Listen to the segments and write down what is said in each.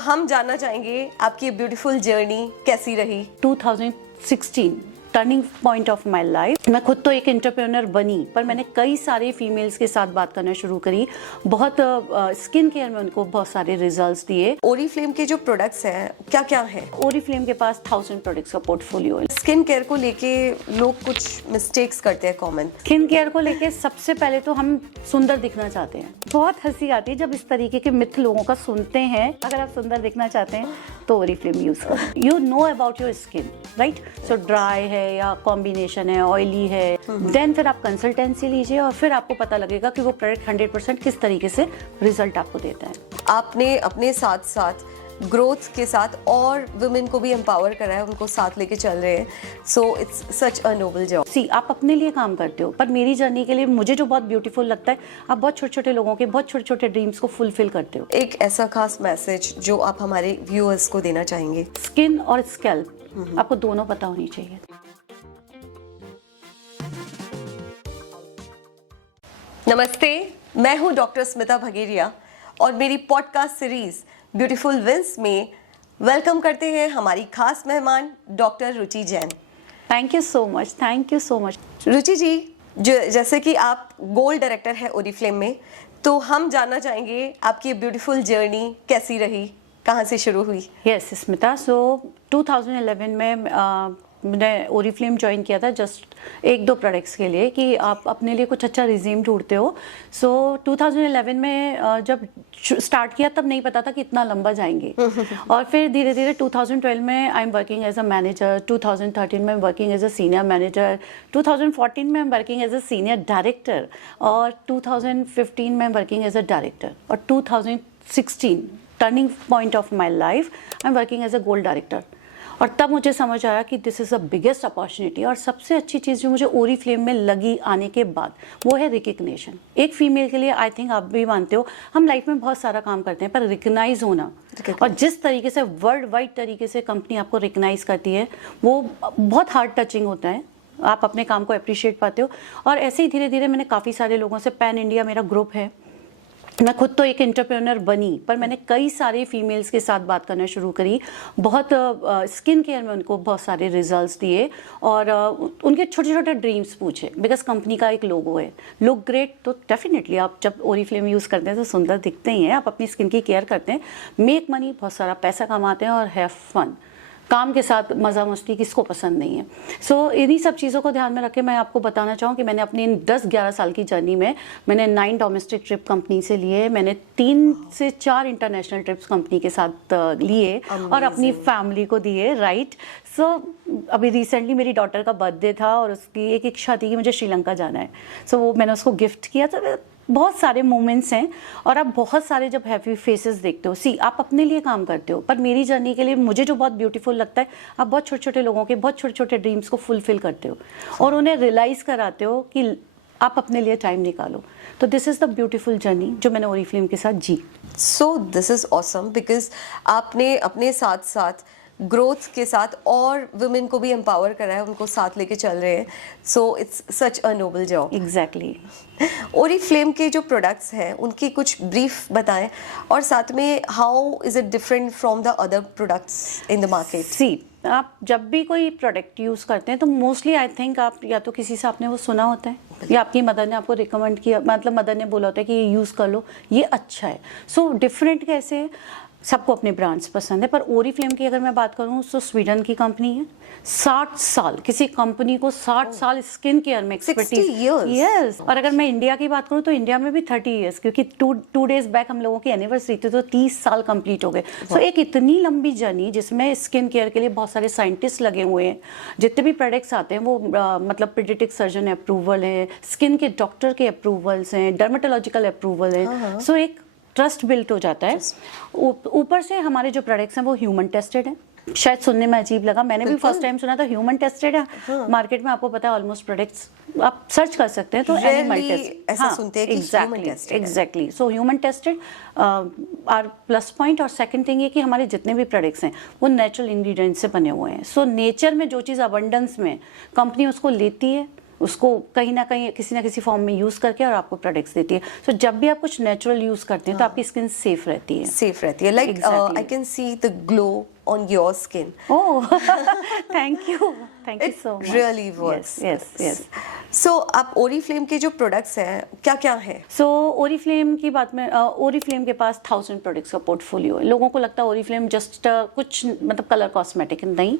हम जानना चाहेंगे आपकी ब्यूटीफुल जर्नी कैसी रही। 2016 turning point of my life. मैं खुद तो एक एंटरप्रेन्योर बनी, पर मैंने कई सारे फीमेल्स के साथ बात करना शुरू करी। बहुत स्किन केयर में उनको बहुत सारे रिजल्ट्स दिए। ओरीफ्लेम के जो प्रोडक्ट्स हैं क्या क्या हैं? ओरीफ्लेम के पास 1000 प्रोडक्ट्स का पोर्टफोलियो है। स्किन केयर को लेके लोग कुछ मिस्टेक्स करते हैं कॉमन। स्किन केयर को लेके सबसे पहले तो हम सुंदर दिखना चाहते हैं। बहुत हंसी आती है जब इस तरीके के मिथ लोगों का सुनते हैं। अगर आप सुंदर दिखना चाहते हैं तो ओरीफ्लेम यूज करो। You know about your skin, right? So dry है या कॉम्बिनेशन है, ऑयली है, देन फिर आप कंसल्टेंसी लीजिए और फिर आपको पता लगेगा कि वो प्रोडक्ट 100% किस तरीके से रिजल्ट आपको देता है। आपने अपने साथ साथ ग्रोथ के साथ और वुमेन को भी एम्पावर करा है, उनको साथ लेके चल रहे हैं। So it's such a noble job. See, आप अपने लिए काम करते हो, पर मेरी जर्नी के लिए मुझे जो बहुत ब्यूटीफुल लगता है, आप बहुत छोटे छोटे लोगों के बहुत छोटे छोटे ड्रीम्स को फुलफिल करते हो। एक ऐसा खास मैसेज जो आप हमारे व्यूअर्स को देना चाहेंगे? स्किन और स्कैल्प आपको दोनों पता होनी चाहिए। नमस्ते, मैं हूं डॉक्टर स्मिता भगेरिया और मेरी पॉडकास्ट सीरीज ब्यूटीफुल विंस में वेलकम करते हैं हमारी खास मेहमान doctor Ruchi Jain. Thank you so much, thank you so much. Ruchi ji, जैसे कि आप गोल्ड डायरेक्टर है ओरीफ्लेम में, तो हम जानना चाहेंगे आपकी ब्यूटीफुल जर्नी कैसी रही, कहाँ से शुरू हुई? यस स्मिता, सो 2011 में मैंने ओरीफ्लेम ज्वाइन किया था जस्ट 1-2 प्रोडक्ट्स के लिए कि आप अपने लिए कुछ अच्छा रिजीम ढूंढते हो। सो 2011 में जब स्टार्ट किया तब नहीं पता था कि इतना लंबा जाएंगे और फिर धीरे धीरे 2012 में I am working as a manager, 2013 में working as a senior manager, 2014 में working as a senior director और 2015 में वर्किंग एज अ डायरेक्टर और 2016 turning point of my life I am working as a gold director. और तब मुझे समझ आया कि this is the biggest opportunity. और सबसे अच्छी चीज़ जो मुझे ओरीफ्लेम में लगी आने के बाद वो है रिकग्निशन। एक फीमेल के लिए, आई थिंक आप भी मानते हो, हम लाइफ में बहुत सारा काम करते हैं पर रिकग्नाइज होना और जिस तरीके से वर्ल्ड वाइड तरीके से कंपनी आपको रिकग्नाइज करती है वो बहुत हार्ट टचिंग होता है। आप अपने काम को अप्रिशिएट पाते हो और ऐसे ही धीरे धीरे मैंने काफ़ी सारे लोगों से, पैन इंडिया मेरा ग्रुप है, मैं खुद तो एक एंटरप्रेन्योर बनी, पर मैंने कई सारे फीमेल्स के साथ बात करना शुरू करी। बहुत स्किन केयर में उनको बहुत सारे रिजल्ट्स दिए और उनके छोटे छोटे ड्रीम्स पूछे। बिकॉज कंपनी का एक लोगो है, लुक ग्रेट, तो डेफिनेटली आप जब ओरीफ्लेम यूज़ करते हैं तो सुंदर दिखते ही हैं। आप अपनी स्किन की केयर करते हैं, मेक मनी, बहुत सारा पैसा कमाते हैं और हैव फन। काम के साथ मज़ा मस्ती किसको पसंद नहीं है? सो इन्हीं सब चीज़ों को ध्यान में रख के मैं आपको बताना चाहूँ कि मैंने अपनी 10-11 साल की जर्नी में मैंने 9 डोमेस्टिक ट्रिप कंपनी से लिए, मैंने 3 से 4 इंटरनेशनल ट्रिप्स कंपनी के साथ लिए और अपनी फैमिली को दिए, राइट? सो अभी रिसेंटली मेरी डॉटर का बर्थडे था और उसकी एक इच्छा थी कि मुझे श्रीलंका जाना है। सो वो मैंने उसको गिफ्ट किया। तो बहुत सारे मोमेंट्स हैं और आप बहुत सारे जब हैप्पी फेसेस देखते हो, सी, आप अपने लिए काम करते हो, पर मेरी जर्नी के लिए मुझे जो बहुत ब्यूटीफुल लगता है, आप बहुत छोटे छोटे लोगों के बहुत छोटे छोटे ड्रीम्स को फुलफिल करते हो और उन्हें रियलाइज़ कराते हो कि आप अपने लिए टाइम निकालो। तो this is the beautiful journey जो मैंने ओरीफ्लेम के साथ जी। So this is awesome because आपने अपने साथ साथ ग्रोथ के साथ और वुमेन को भी एम्पावर करा है, उनको साथ लेके चल रहे हैं। So it's such a noble job. Exactly. Oriflame के जो प्रोडक्ट्स हैं उनकी कुछ ब्रीफ बताएं और साथ में how is it different from the other products in the market? See, आप जब भी कोई प्रोडक्ट यूज़ करते हैं तो मोस्टली आई थिंक आप या तो किसी से आपने वो सुना होता है या आपकी मदर ने आपको रिकमेंड किया, मतलब मदर ने बोला होता है कि ये यूज़ कर लो, ये अच्छा है। सो डिफरेंट कैसे है, सबको अपने ब्रांड्स पसंद है, पर ओरीफ्लेम की अगर मैं बात करूँ तो स्वीडन की कंपनी है। 60 साल, किसी कंपनी को 60 साल स्किन केयर में एक्सपर्टीज। यस। और अगर मैं इंडिया की बात करूँ तो इंडिया में भी 30 ईयर्स, क्योंकि टू डेज बैक हम लोगों की एनिवर्सरी थी तो 30 साल कंप्लीट हो गए। सो एक इतनी लंबी जर्नी जिसमें स्किन केयर के लिए बहुत सारे साइंटिस्ट लगे हुए हैं। जितने भी प्रोडक्ट्स आते हैं वो मतलब पीडियाट्रिक सर्जन अप्रूवल है, स्किन के डॉक्टर के अप्रूवल्स हैं, डर्मेटोलॉजिकल अप्रूवल है। सो एक ट्रस्ट बिल्ट हो जाता है। ऊपर से हमारे जो प्रोडक्ट्स हैं वो ह्यूमन टेस्टेड हैं। शायद सुनने में अजीब लगा, मैंने भी फर्स्ट टाइम सुना था ह्यूमन टेस्टेड है। मार्केट में आपको पता है ऑलमोस्ट प्रोडक्ट्स आप सर्च कर सकते हैं तो एनिमल टेस्ट ऐसा सुनते हैं कि human tested. Exactly. So human tested are plus point. और सेकंड थिंग ये कि हमारे जितने भी प्रोडक्ट्स हैं वो नेचुरल इंग्रेडिएंट्स से बने हुए हैं। सो नेचर में जो चीज़ अबंडेंस में कंपनी उसको लेती है उसको कहीं ना कहीं किसी ना किसी फॉर्म में यूज़ करके और आपको प्रोडक्ट्स देती है। सो जब भी आप कुछ नेचुरल यूज़ करते हैं तो आपकी स्किन सेफ रहती है। सेफ रहती है। Like I can see the glow on your skin. Oh, thank you so much. It really works. Yes. So आप Oriflame के जो products हैं क्या क्या है? So Oriflame की बात में Oriflame के पास 1000 प्रोडक्ट्स का पोर्टफोलियो है। लोगों को लगता है Oriflame जस्ट कुछ मतलब कलर कॉस्मेटिक नहीं।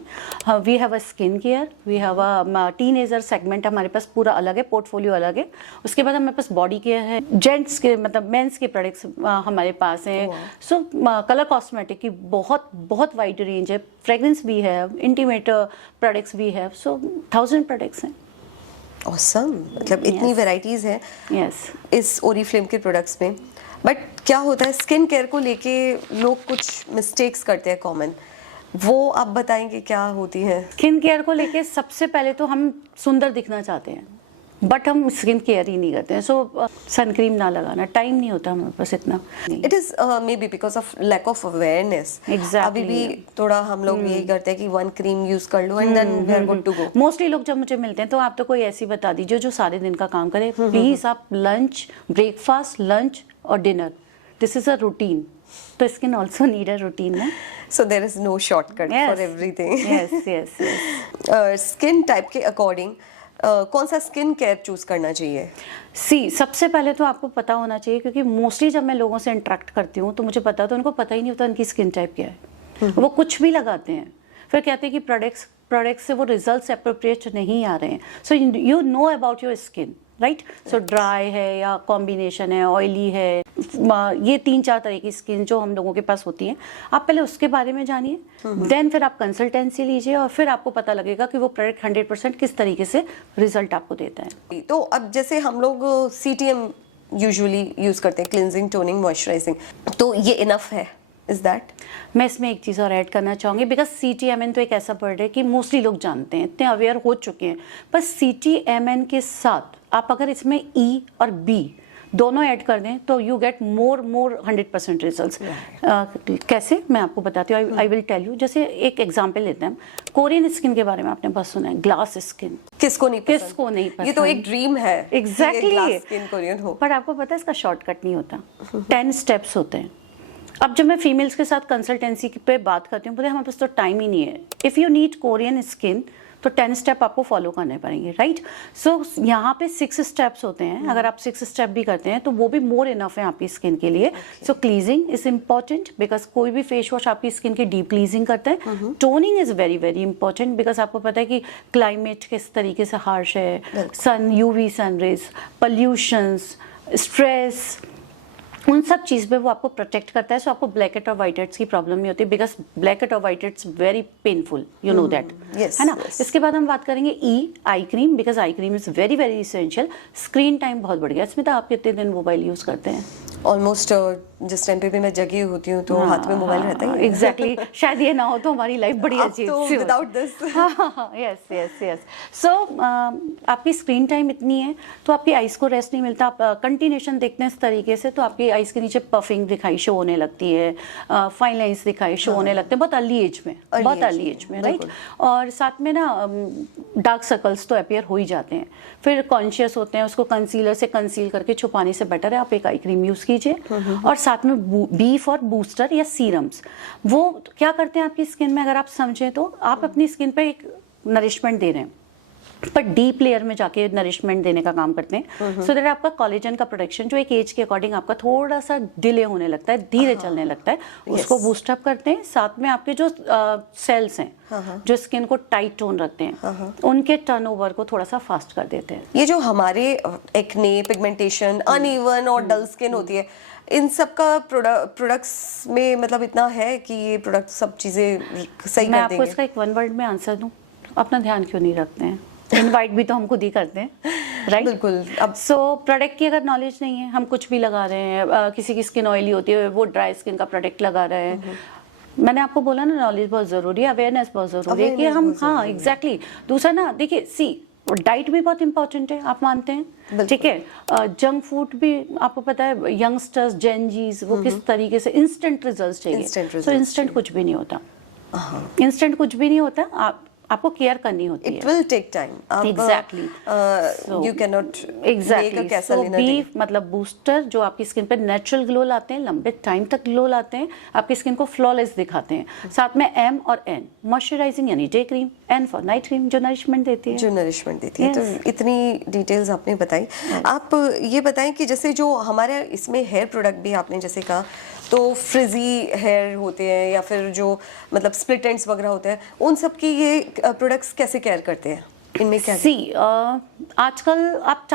We have a skin care, we have a teenager segment, हमारे पास पूरा अलग है, पोर्टफोलियो अलग है। उसके बाद हमारे पास बॉडी केयर है, जेंट्स के मतलब मेंस के प्रोडक्ट्स हमारे पास हैं। सो कलर कॉस्मेटिक की बहुत बहुत वाइड रेंज है, फ्रेग्रेंस भी है, इंटीमेट प्रोडक्ट्स भी है। सो 1000 प्रोडक्ट्स हैं। Awesome. मतलब इतनी वेराइटीज हैं इस Oriflame के प्रोडक्ट्स में। बट क्या होता है स्किन केयर को लेके लोग कुछ मिस्टेक्स करते हैं कॉमन, वो आप बताएंगे क्या होती है? स्किन केयर को लेके सबसे पहले तो हम सुंदर दिखना चाहते हैं बट हम स्किन केयर ही नहीं करते हैं। सो सनक्रीम ना लगाना, टाइम नहीं होता हमारे पास इतना। It is maybe because of lack of awareness. अभी भी थोड़ा हम लोग यही करते हैं कि वन क्रीम यूज कर लो and then we are good to go. Mostly लोग जब मुझे मिलते हैं तो आप तो कोई ऐसी बता दीजिए जो सारे दिन का काम करे। प्लीज आप लंच, ब्रेकफास्ट, लंच और dinner, this is a routine. तो skin also need a routine ना। So there is no shortcut for everything. Yes. Skin type के अकॉर्डिंग कौन सा स्किन केयर चूज करना चाहिए? सबसे पहले तो आपको पता होना चाहिए, क्योंकि मोस्टली जब मैं लोगों से इंटरेक्ट करती हूँ तो मुझे पता तो उनको पता ही नहीं होता उनकी स्किन टाइप क्या है। वो कुछ भी लगाते हैं, फिर कहते हैं कि प्रोडक्ट्स से वो रिजल्ट्स अप्रोप्रिएट नहीं आ रहे हैं। So you know about your skin, right? So dry है या कॉम्बिनेशन है, ऑयली है, ये 3-4 तरह की स्किन जो हम लोगों के पास होती है, आप पहले उसके बारे में जानिए, देन फिर आप कंसल्टेंसी लीजिए और फिर आपको पता लगेगा कि वो प्रोडक्ट 100% किस तरीके से रिजल्ट आपको देता है। तो अब जैसे हम लोग CTM यूजुअली यूज करते हैं, क्लिनजिंग, टोनिंग, मॉइस्चराइजिंग, तो ये इनफ है? Is that? मैं इसमें एक चीज़ और ऐड करना चाहूँगी, बिकॉज CTMN तो एक ऐसा वर्ड है कि मोस्टली लोग जानते हैं, इतने अवेयर हो चुके हैं। पर CTMN के साथ आप अगर इसमें E और B दोनों ऐड कर दें तो यू गेट मोर 100% रिजल्ट्स। कैसे, मैं आपको बताती हूँ, आई विल टेल यू। जैसे एक एग्जांपल लेते हैं, कोरियन स्किन के बारे में आपने बहुत सुना है, ग्लास स्किन। किसको नहीं पसंद? ये तो एक ड्रीम है। एग्जैक्टली। ग्लास स्किन कोरियन हो। पर आपको पता है इसका शॉर्टकट नहीं होता, 10 स्टेप्स होते हैं। अब जब मैं फीमेल्स के साथ कंसल्टेंसी पे बात करती हूँ, बोले हमारे पास तो टाइम ही नहीं है। If you need Korean skin तो 10 स्टेप आपको फॉलो करने पड़ेंगे, राइट? सो यहाँ पे 6 स्टेप्स होते हैं। अगर आप 6 स्टेप भी करते हैं तो वो भी मोर इनफ है आपकी स्किन के लिए। सो क्लीजिंग इज इम्पॉर्टेंट, बिकॉज कोई भी फेस वॉश आपकी स्किन की डीप क्लीजिंग करता है। Toning is very very important, because आपको पता है कि क्लाइमेट किस तरीके से हार्श है, sun, UV sun rays, pollutions, stress, उन सब चीज़ पे वो आपको प्रोटेक्ट करता है। सो आपको ब्लैक हेड और वाइट हेड्स की प्रॉब्लम नहीं होती, बिकॉज ब्लैक हेड और white heads very painful, you know that, है ना? इसके बाद हम बात करेंगे eye cream, because eye cream is very very essential. Screen time बहुत बढ़ गया। इसमें तो आप कितने दिन मोबाइल यूज करते हैं? ऑलमोस्ट जिस टाइम पे भी मैं जगी होती हूँ तो हाथ में मोबाइल रहता ही है। एग्जैक्टली। शायद ये ना हो तो हमारी लाइफ बड़ी अजीब सी हो। Without this. यस। सो आपकी स्क्रीन टाइम इतनी है तो आपकी आइज को रेस्ट नहीं मिलता। आप कंटिन्यूशन देखते हैं इस तरीके से तो आपकी आइज के नीचे पफिंग दिखाई शो होने लगती है, फाइन लाइंस दिखाई शो होने लगते हैं बहुत अर्ली एज में, राइट? और साथ में ना डार्क सर्कल्स तो अपीयर हो ही जाते हैं। फिर कॉन्शियस होते हैं, उसको कंसीलर से कंसील करके छुपाने से बेटर है आप एक आई क्रीम यूज कीजिए। और साथ में बी फॉर बूस्टर या सीरम्स, वो क्या करते हैं आपकी स्किन में, अगर आप समझें तो आप अपनी स्किन पे एक नरिशमेंट दे रहे हैं पर डीप लेयर में जाके नरिशमेंट देने का काम करते हैं। सो दैट आपका कोलेजन का प्रोडक्शन जो एक एज के अकॉर्डिंग आपका थोड़ा सा डिले होने लगता है, धीरे चलने लगता है, उसको बूस्ट अप करते हैं। साथ में आपके जो सेल्स हैं जो स्किन को टाइट टोन रखते हैं, उनके टर्नओवर को थोड़ा सा फास्ट कर देते हैं। ये जो हमारे एक्ने, पिगमेंटेशन, अनइवन और डल स्किन होती है, इन सब का प्रोडक्ट्स में मतलब इतना है कि ये प्रोडक्ट सब चीजें सही कर देंगे? मैं आपको इसका एक वन वर्ड में आंसर दूं, अपना ध्यान क्यों नहीं रखते हैं? इनवाइट भी तो हम खुद ही करते हैं, राइट? बिल्कुल। अब सो प्रोडक्ट की अगर नॉलेज नहीं है, हम कुछ भी लगा रहे हैं, किसी की स्किन ऑयली होती है वो ड्राई स्किन का प्रोडक्ट लगा रहे हैं। मैंने आपको बोला ना, नॉलेज बहुत जरूरी है, अवेयरनेस बहुत जरूरी है कि हम, हाँ एग्जैक्टली। दूसरा ना देखिए, डाइट भी बहुत इंपॉर्टेंट है, आप मानते हैं, ठीक है? जंक फूड भी आपको पता है, यंगस्टर्स, जेनजीज, वो किस तरीके से इंस्टेंट रिजल्ट्स चाहिए। सो इंस्टेंट कुछ भी नहीं होता, इंस्टेंट कुछ भी नहीं होता। आपको केयर करनी होती है. It will take time. Exactly. You cannot exactly. make a castle in a B day. मतलब बूस्टर जो आपकी स्किन पे नेचुरल ग्लो लाते हैं, लंबे टाइम तक ग्लो लाते हैं, आपकी स्किन को फ्लॉलेस दिखाते हैं. साथ में एम और एन मॉइस्चराइजिंग यानी day cream, N for night cream जो नरिशमेंट देती है. जो नरिशमेंट देती है. तो इतनी डिटेल्स आपने बताई. आप ये बताएं कि जैसे जो हमारे इसमें हेयर प्रोडक्ट भी आपने जैसे कहा, तो फ्रिजी हेयर होते हैं या फिर जो मतलब स्प्लिट एंड्स वगैरह होते हैं, उन सब की ये प्रोडक्ट्स कैसे केयर करते हैं? इनमें क्या आजकल आप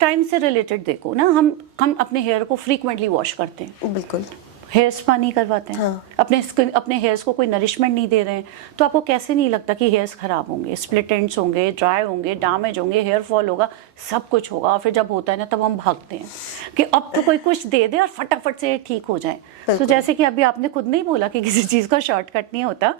टाइम से रिलेटेड देखो ना, हम अपने हेयर को फ्रीक्वेंटली वॉश करते हैं. बिल्कुल. हेयर स्पा नहीं करवाते हैं. हाँ. अपने हेयर्स को कोई नरिशमेंट नहीं दे रहे हैं, तो आपको कैसे नहीं लगता कि हेयर्स खराब होंगे, स्प्लिट एंड्स होंगे, ड्राई होंगे, डैमेज होंगे, हेयर फॉल होगा, सब कुछ होगा. और फिर जब होता है ना, तब हम भागते हैं कि अब तो कोई कुछ दे दे और फटाफट से ठीक हो जाए. तो जैसे कि अभी आपने खुद नहीं बोला कि किसी चीज़ का शॉर्टकट नहीं होता.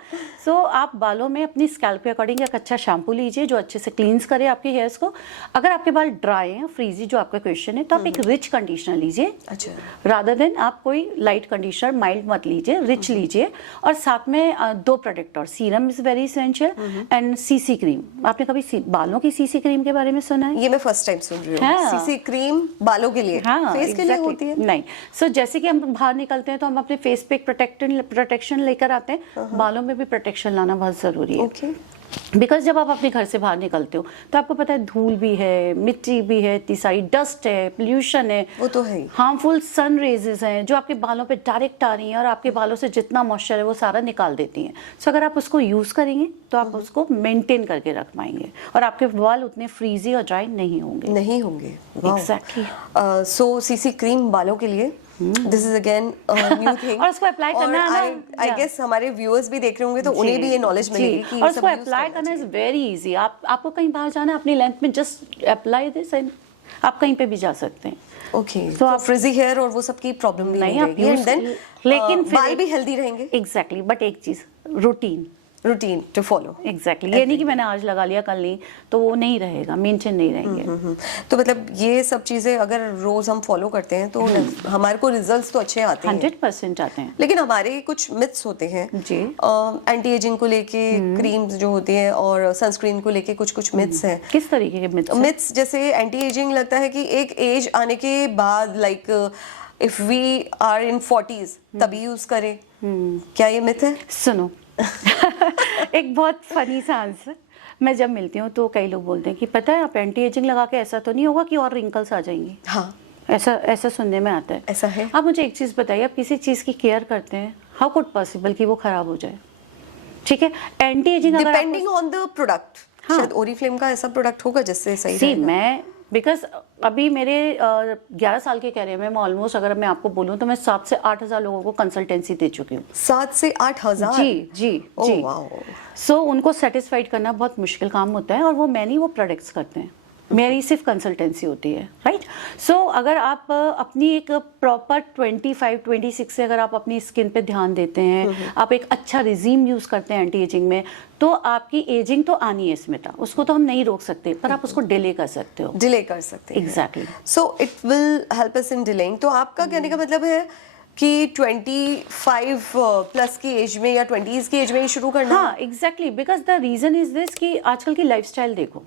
सो आप बालों में अपनी स्कैल्प के अकॉर्डिंग एक अच्छा शैम्पू लीजिए जो अच्छे से क्लींस करे आपके हेयर्स को. अगर आपके बाल ड्राई हैं, फ्रीजी जो आपका क्वेश्चन है, तो आप एक रिच कंडीशनर लीजिए. अच्छा. रादर देन आप कोई लाइट कंडीशनर, माइल्ड मत लीजिए, रिच लीजिए. और साथ में 2 प्रोडक्ट और, serum is very essential and CC cream. आपने कभी बालों की सीसी क्रीम के बारे में सुना है? ये मैं फर्स्ट टाइम सुन रही हूँ. सीसी क्रीम बालों के लिए, फेस के लिए होती है? नहीं. सो जैसे कि हम बाहर निकलते हैं तो हम अपने फेस पे एक प्रोटेक्शन लेकर आते हैं. बालों में भी प्रोटेक्शन लाना बहुत जरूरी है. बिकॉज जब आप अपने घर से बाहर निकलते हो तो आपको पता है धूल भी है, मिट्टी भी है, इतनी सारी डस्ट है, पोल्यूशन है, वो तो है. हार्मफुल सन रेजेस हैं जो आपके बालों पे डायरेक्ट आ रही हैं और आपके बालों से जितना मॉइस्चर है वो सारा निकाल देती हैं. सो अगर आप उसको यूज करेंगे तो आप उसको मेंटेन करके रख पाएंगे और आपके बाल उतने फ्रीजी और ड्राई नहीं होंगे. एग्जैक्टली. सो सीसी क्रीम बालों के लिए, this is again new thing. और उसको अप्लाई करना है ना, आई गेस हमारे व्यूअर्स भी देख रहे होंगे तो उन्हें भी ये नॉलेज मिलेगी कि और उसको अप्लाई करना इज वेरी इजी. आपको कहीं बाहर जाना है, अपनी लेंथ में जस्ट अप्लाई दिस एंड आप कहीं पे भी जा सकते हैं. ओके. तो आप फ्रिजी हेयर और वो सब की प्रॉब्लम नहीं रहेगी, एंड देन लेकिन बाल भी हेल्दी रहेंगे. एग्जैक्टली. बट एक चीज, रूटीन टू फॉलो. एग्जैक्टली. ये नहीं कि मैंने आज लगा लिया कल नहीं, तो वो नहीं रहेगा, मेंटेन नहीं रहेंगे. तो मतलब ये सब चीजें अगर रोज हम फॉलो करते हैं तो हमारे को रिजल्ट्स तो अच्छे आते हैं, 100% आते हैं. लेकिन हमारे कुछ मिथ्स होते हैं जी. एंटी एजिंग को लेके क्रीम्स जो होती हैं और सनस्क्रीन को लेके कुछ मिथ्स हैं. किस तरीके के मिथ्स? जैसे एंटी एजिंग लगता है कि एक एज आने के बाद, like if we are in 40s तभी यूज करें. क्या ये मिथ है? सुनो. एक बहुत फनी सा आंसर. मैं जब मिलती हूँ तो कई लोग बोलते हैं कि पता है आप एंटी एजिंग लगा के ऐसा तो नहीं होगा कि और रिंकल्स आ जाएंगी. हाँ, ऐसा सुनने में आता है. ऐसा है. आप मुझे एक चीज़ बताइए, आप किसी चीज़ की केयर करते हैं, हाउ कुड पॉसिबल कि वो खराब हो जाए? ठीक है. Anti ageing depending on the product. शायद ओरिफ्लेम का ऐसा प्रोडक्ट होगा जिससे सही रहेगा. मैं बिकॉज अभी मेरे 11 साल के कैरियर में मैं ऑलमोस्ट, अगर मैं आपको बोलूँ तो मैं 7 से 8 हज़ार लोगों को कंसल्टेंसी दे चुकी हूँ. 7 से 8 हज़ार? जी. सो उनको सेटिस्फाइड करना बहुत मुश्किल काम होता है और वो मैंने वो प्रोडक्ट्स करते हैं. मेरी सिर्फ कंसल्टेंसी होती है. राइट. सो अगर आप अपनी एक प्रॉपर 25-26 से अगर आप अपनी स्किन पे ध्यान देते हैं, आप एक अच्छा रिजीम यूज करते हैं एंटी एजिंग में, तो आपकी एजिंग तो आनी है स्मिता, उसको तो हम नहीं रोक सकते, पर आप उसको डिले कर सकते हो. डिले कर सकते हैं. Exactly. So it will help us in delaying. तो आपका कहने का मतलब है कि 25 प्लस की एज में या 20s की एज में ही शुरू करना? हाँ, exactly. Because the reason is this कि आजकल की लाइफस्टाइल देखो,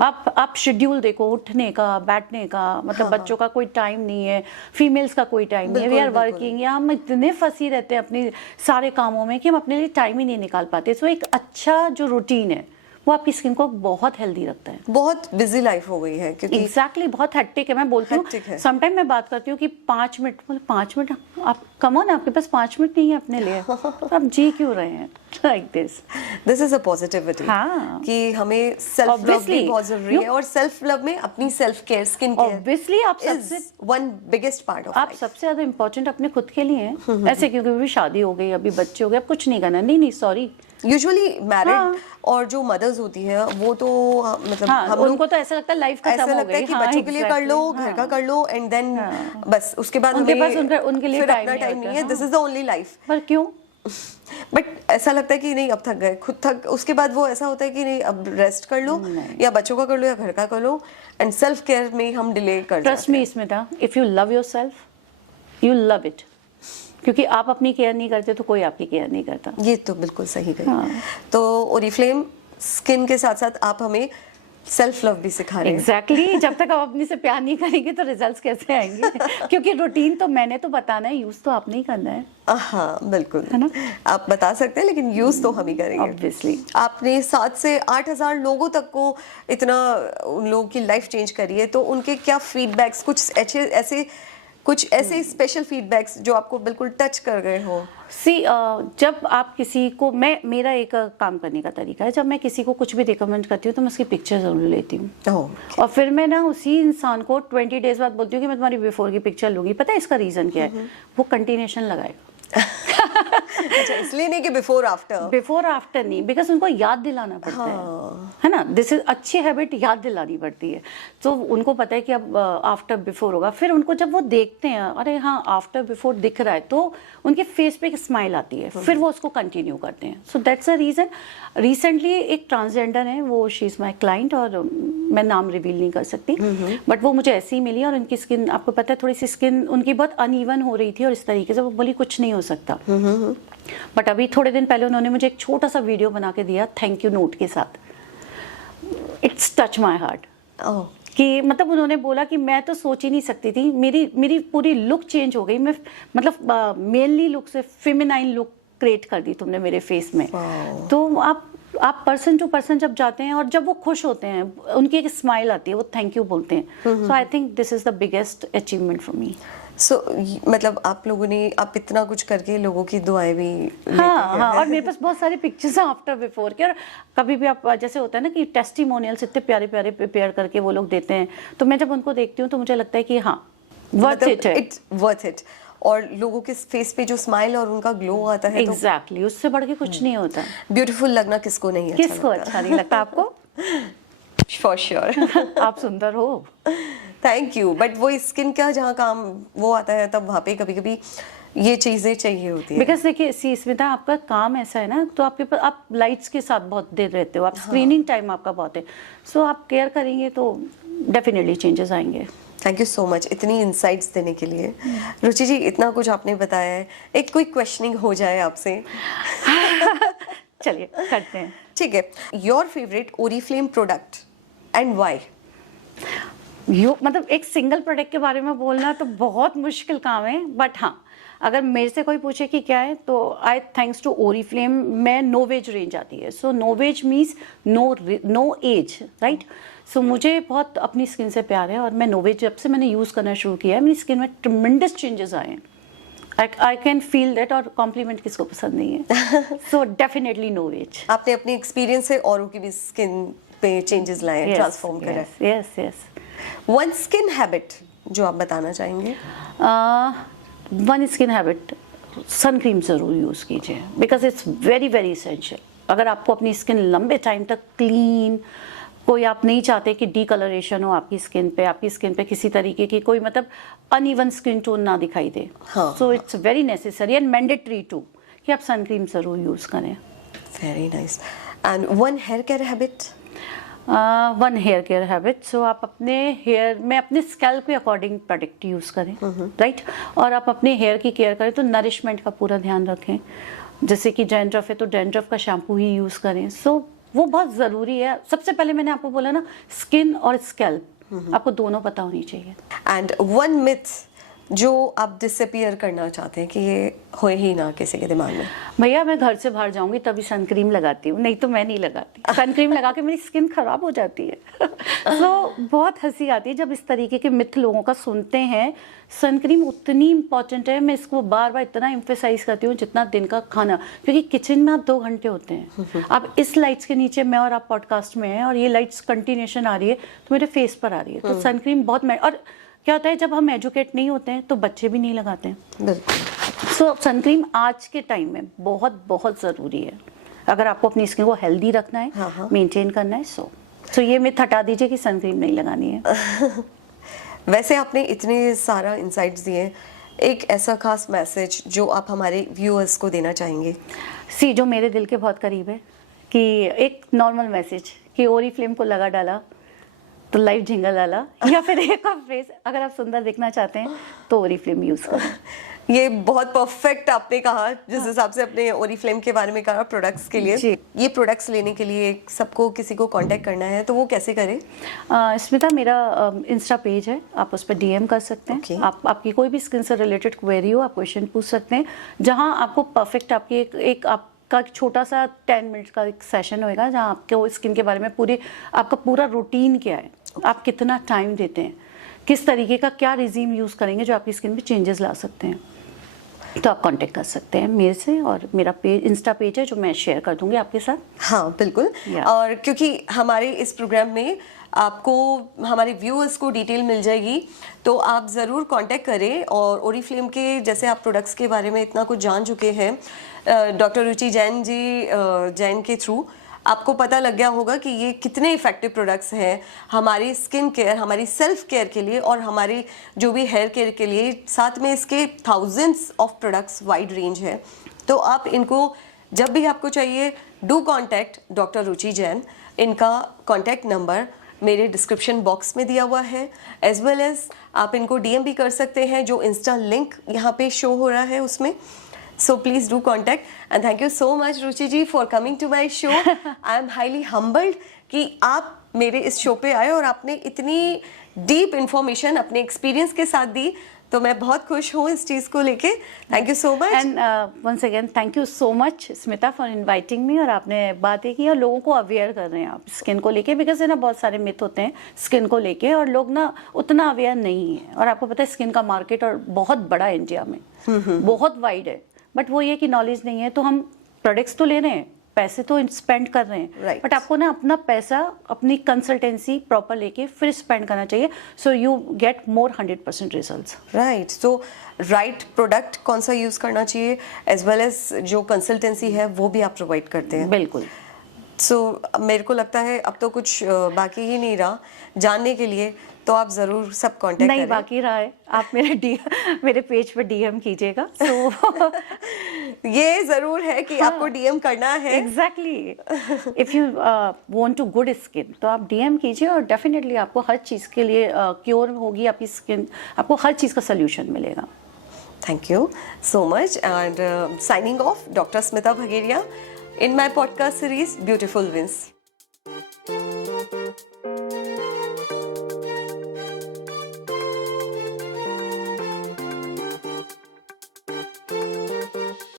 आप शेड्यूल देखो, उठने का, बैठने का, मतलब बच्चों का कोई टाइम नहीं है, फीमेल्स का कोई टाइम नहीं है, वी आर वर्किंग, या हम इतने फंसी रहते हैं अपने सारे कामों में कि हम अपने लिए टाइम ही नहीं निकाल पाते. सो एक अच्छा जो रूटीन है वो आपकी स्किन को बहुत हेल्दी रखता है. बहुत बिजी लाइफ हो गई है क्योंकि एग्जैक्टली बहुत हेक्टिक है. मैं बोलती हूँ समटाइम मैं बात करती हूँ कि 5 मिनट, मतलब 5 मिनट आप कम ऑन, आपके पास 5 मिनट नहीं है अपने लिए, तो आप जी क्यों रहे हैं like this is a positivity. हाँ, कि हमें सेल्फ लव भी बहुत जरूरी है और सेल्फ लव में अपनी self care, skin care obviously आप सबसे वन बिगेस्ट पार्ट ऑफ. आप सबसे ज्यादा इंपॉर्टेंट अपने खुद के लिए हैं. ऐसे क्योंकि अभी शादी हो गई, अभी बच्चे हो गए, अब कुछ नहीं करना. नहीं सॉरी, यूजुअली मैरिड और जो मदर्स होती है वो तो मतलब हम उनको तो ऐसा लगता है लाइफ खत्म हो गई. ऐसा लगता है कि बच्चों के लिए कर लो, घर का कर लो, एंड देन बस उसके बाद उनके पास उनके लिए टाइम नहीं है. This is the only life. पर क्यों? बट ऐसा लगता है कि नहीं अब थक गए, खुद थक, उसके बाद वो ऐसा होता है कि नहीं अब रेस्ट कर लो, या बच्चों का कर लो या घर का कर लो, एंड सेल्फ केयर में हम डिले कर. Trust me Smita, if you love yourself you love it. क्योंकि आप अपनी केयर नहीं करते तो कोई आपकी केयर नहीं करता. ये तो बिल्कुल सही कही. तो ओरिफ्लेम स्किन के साथ साथ आप हमें सेल्फ लव भी सिखा रहे हैं। एग्जैक्टली जब तक आप अपने से प्यार नहीं करेंगे तो रिजल्ट्स कैसे आएंगे? क्योंकि रूटीन तो मैंने तो बताना है, यूज तो आपने ही करना है। हाँ बिल्कुल, है ना? आप बता सकते हैं लेकिन यूज तो हम ही करेंगे ऑब्वियसली। आपने 7 से 8,000 लोगों तक को इतना उन लोगों की लाइफ चेंज करी है, तो उनके क्या फीडबैक्स, कुछ ऐसे स्पेशल फीडबैक्स जो आपको बिल्कुल टच कर गए हो? जब आप किसी को, मेरा एक काम करने का तरीका है, जब मैं किसी को कुछ भी रिकमेंड करती हूँ तो मैं उसकी पिक्चर जरूर लेती हूँ। और फिर मैं ना उसी इंसान को 20 डेज बाद बोलती हूँ कि मैं तुम्हारी बिफोर की पिक्चर लूंगी। पता है इसका रीजन क्या है? वो कंटिन्यूएशन लगाएगा। अच्छा, इसलिए नहीं कि बिफोर आफ्टर नहीं, बिकॉज उनको याद दिलाना पड़ता है ना? दिस इज अच्छी हैबिट याद दिलानी पड़ती है। तो उनको पता है कि अब आफ्टर बिफोर होगा। फिर उनको जब वो देखते हैं, अरे हाँ आफ्टर बिफोर दिख रहा है, तो उनके फेस पे एक स्माइल आती है, फिर वो उसको कंटिन्यू करते हैं। So that's a reason. Recently एक ट्रांसजेंडर है, वो शी इज माई क्लाइंट, और मैं नाम रिवील नहीं कर सकती, बट वो मुझे ऐसी ही मिली और उनकी स्किन, आपको पता है, थोड़ी सी स्किन उनकी बहुत अनइवन हो रही थी और इस तरीके से वो बोली कुछ नहीं हो सकता। बट अभी थोड़े दिन पहले उन्होंने मुझे एक छोटा सा वीडियो बना के दिया थैंक यू नोट के साथ। इट्स टच माई हार्ट कि मतलब उन्होंने बोला कि मैं तो सोच ही नहीं सकती थी, मेरी पूरी लुक चेंज हो गई। मैं मतलब मेनली लुक से फेमिनाइन लुक क्रिएट कर दी तुमने मेरे फेस में। तो आप पर्सन टू पर्सन जब जाते हैं और जब वो खुश होते हैं, उनकी एक स्माइल आती है, वो थैंक यू बोलते हैं। So I think this is the biggest achievement for me. So मतलब आप लोगों ने, आप इतना कुछ करके लोगों की दुआएं भी लेते हैं। हाँ, और मेरे पास बहुत सारे पिक्चर्स हैं आफ्टर बिफोर के। और कभी भी आप, जैसे होता है ना कि टेस्टिमोनियल्स इतने प्यारे प्यारे प्रिपेयर करके वो लोग देते हैं, तो मैं जब उनको देखती हूँ तो मुझे लगता है कि हाँ वर्थ इट है। It's worth it. और लोगों के फेस पे जो स्माइल और उनका ग्लो आता है, एग्जैक्टली, उससे बढ़ के कुछ नहीं होता। ब्यूटीफुल लगना किसको नहीं अच्छा लगता? किसको अच्छा नहीं लगता? आपको? फॉर श्योर आप सुंदर हो। Thank you. बट वो स्किन का जहाँ काम वो आता है, तब वहाँ पे कभी कभी ये चीजें चाहिए होती है। बिकॉज देखिए स्मिता, आपका काम ऐसा है ना, तो आपके पास, आप लाइट्स के साथ बहुत देर रहते हो, आप स्क्रीनिंग टाइम आपका बहुत है। सो आप केयर करेंगे तो डेफिनेटली चेंजेस आएंगे। थैंक यू सो मच इतनी इंसाइट्स देने के लिए। रुचि जी, इतना कुछ आपने बताया है, एक क्विक क्वेश्चनिंग हो जाए आपसे। चलिए करते हैं। ठीक है, your favourite Oriflame product and why? मतलब एक सिंगल प्रोडक्ट के बारे में बोलना तो बहुत मुश्किल काम है, बट हाँ अगर मेरे से कोई पूछे कि क्या है, तो आई थैंक्स टू ओरिफ्लेम में नो वेज रेंज आती है। So NovAge means no age, right? So मुझे बहुत अपनी स्किन से प्यार है और मैं नो वेज जब से मैंने यूज़ करना शुरू किया है, मेरी स्किन में ट्रमेंडस चेंजेस आए हैं। I can feel that. और कॉम्प्लीमेंट किसको पसंद नहीं है? So definitely no ways. आपने अपनी एक्सपीरियंस से औरों की भी स्किन पे चेंजेस लाए हैं, ट्रांसफॉर्म करा है। Yes yes. One skin habit जो आप बताना चाहेंगे? One skin habit, sun cream ज़रूर यूज़ कीजिए, because it's very very essential. अगर आपको अपनी स्किन लंबे टाइम तक क्लीन, कोई आप नहीं चाहते कि डीकलरेशन हो आपकी स्किन पे किसी तरीके की कोई मतलब अनइवन स्किन टोन ना दिखाई दे, so it's very necessary and mandatory to कि आप सन क्रीम ज़रूर यूज़ करें। Very nice. And one hair care habit? One hair care habit, so आप अपने हेयर में अपने स्कैल्प के अकॉर्डिंग प्रोडक्ट यूज़ करें, राइट? और आप अपने हेयर की केयर करें तो नरिशमेंट का पूरा ध्यान रखें। जैसे कि डैंड्रफ है तो डैंड्रफ का शैम्पू ही यूज़ करें। सो वो बहुत ज़रूरी है। सबसे पहले मैंने आपको बोला ना, स्किन और स्कैल्प आपको दोनों पता होनी चाहिए। एंड वन मिथ जो आप डिसअपियर करना चाहते हैं कि ये हो ही ना किसी के दिमाग में? भैया मैं घर से बाहर जाऊंगी तभी सन क्रीम लगाती हूँ, नहीं तो मैं नहीं लगाती। सन क्रीम लगा के मेरी स्किन खराब हो जाती है। तो बहुत हंसी आती है जब इस तरीके के मिथ लोगों का सुनते हैं। सन क्रीम उतनी इंपॉर्टेंट है, मैं इसको बार बार इतना एम्फेसाइज करती हूँ जितना दिन का खाना, क्योंकि किचन में आप 2 घंटे होते हैं। आप इस लाइट्स के नीचे, मैं और आप पॉडकास्ट में हैं और ये लाइट्स कंटिन्यूशन आ रही है तो मेरे फेस पर आ रही है। तो सन क्रीम बहुत और क्या होता है जब हम एजुकेट नहीं होते हैं तो बच्चे भी नहीं लगाते हैं। सो सन क्रीम आज के टाइम में बहुत बहुत ज़रूरी है अगर आपको अपनी स्किन को हेल्दी रखना है, मेंटेन करना है। सो ये मिथ हटा दीजिए कि सन क्रीम नहीं लगानी है। वैसे आपने इतने सारा इंसाइट्स दिए, एक ऐसा खास मैसेज जो आप हमारे व्यूअर्स को देना चाहेंगे? जो मेरे दिल के बहुत करीब है, कि एक नॉर्मल मैसेज कि ओरिफ्लेम को लगा डाला तो लाइव जिंगल वाला या फिर एक और फ्रेज, अगर आप सुंदर दिखना चाहते हैं तो ओरिफ्लेम यूज करें। ये बहुत परफेक्ट आपने कहा, जिस हिसाब से अपने ओरिफ्लेम के बारे में कहा प्रोडक्ट्स के लिए। ये प्रोडक्ट्स लेने के लिए सबको किसी को कांटेक्ट करना है तो वो कैसे करें? स्मिता, मेरा इंस्टा पेज है, आप उस पर डीएम कर सकते हैं। Okay. आप आपकी कोई भी स्किन से रिलेटेड क्वेरी हो, आप क्वेश्चन पूछ सकते हैं, जहां आपको परफेक्ट आपकी एक आपका छोटा सा 10 मिनट का एक सेशन होएगा, जहां आपके स्किन के बारे में आपका पूरा रूटीन क्या है, आप कितना टाइम देते हैं, किस तरीके का क्या रिजीम यूज़ करेंगे जो आपकी स्किन में चेंजेस ला सकते हैं। तो आप कांटेक्ट कर सकते हैं मेरे से, और मेरा पेज इंस्टा पेज है जो मैं शेयर कर दूंगी आपके साथ। हाँ बिल्कुल। और क्योंकि हमारे इस प्रोग्राम में आपको हमारे व्यूअर्स को डिटेल मिल जाएगी, तो आप ज़रूर कांटेक्ट करें। और ओरिफ्लेम के जैसे आप प्रोडक्ट्स के बारे में इतना कुछ जान चुके हैं, डॉक्टर रुचि जैन जैन के थ्रू आपको पता लग गया होगा कि ये कितने इफेक्टिव प्रोडक्ट्स हैं हमारी स्किन केयर, हमारी सेल्फ केयर के लिए और हमारी जो भी हेयर केयर के लिए। साथ में इसके thousands of products, wide range है। तो आप इनको जब भी आपको चाहिए, do contact doctor Ruchi Jain. इनका कॉन्टैक्ट नंबर मेरे डिस्क्रिप्शन बॉक्स में दिया हुआ है, एज वेल एज आप इनको डीएम भी कर सकते हैं, जो इंस्टा लिंक यहाँ पे शो हो रहा है उसमें। So please do contact, and thank you so much Ruchi ji for coming to my show. I am highly humbled कि आप मेरे इस शो पे आए और आपने इतनी डीप इंफॉर्मेशन अपने एक्सपीरियंस के साथ दी, तो मैं बहुत खुश हूँ इस चीज़ को लेके। Thank you so much. And once again thank you so much Smita for inviting me. और आपने बातें की और लोगों को अवेयर कर रहे हैं आप स्किन को लेके, बिकॉज है ना बहुत सारे मिथ होते हैं स्किन को लेके और लोग ना उतना अवेयर नहीं है। और आपको पता है स्किन का मार्केट और बहुत बड़ा है इंडिया में, बहुत वाइड है, बट वो ये कि नॉलेज नहीं है। तो हम प्रोडक्ट्स तो ले रहे हैं, पैसे तो स्पेंड कर रहे हैं, Right. बट आपको ना अपना पैसा अपनी कंसल्टेंसी प्रॉपर लेके फिर स्पेंड करना चाहिए, so you get more 100% results. Right. So right product कौन सा यूज़ करना चाहिए, एज वेल एज जो कंसल्टेंसी है वो भी आप प्रोवाइड करते हैं। बिल्कुल। सो मेरे को लगता है अब तो कुछ बाकी ही नहीं रहा जानने के लिए, तो आप ज़रूर सब कांटेक्ट नहीं करें। बाकी रहा है, आप मेरे पेज पे डीएम कीजिएगा। सो ये ज़रूर है कि आपको डीएम करना है। Exactly. If you want to good skin तो आप डीएम कीजिए और डेफिनेटली आपको हर चीज़ के लिए क्योर होगी आपकी स्किन, आपको हर चीज़ का सोल्यूशन मिलेगा। Thank you so much, and signing off, Dr. Smita Bhageria in my podcast series Beautiful Wins.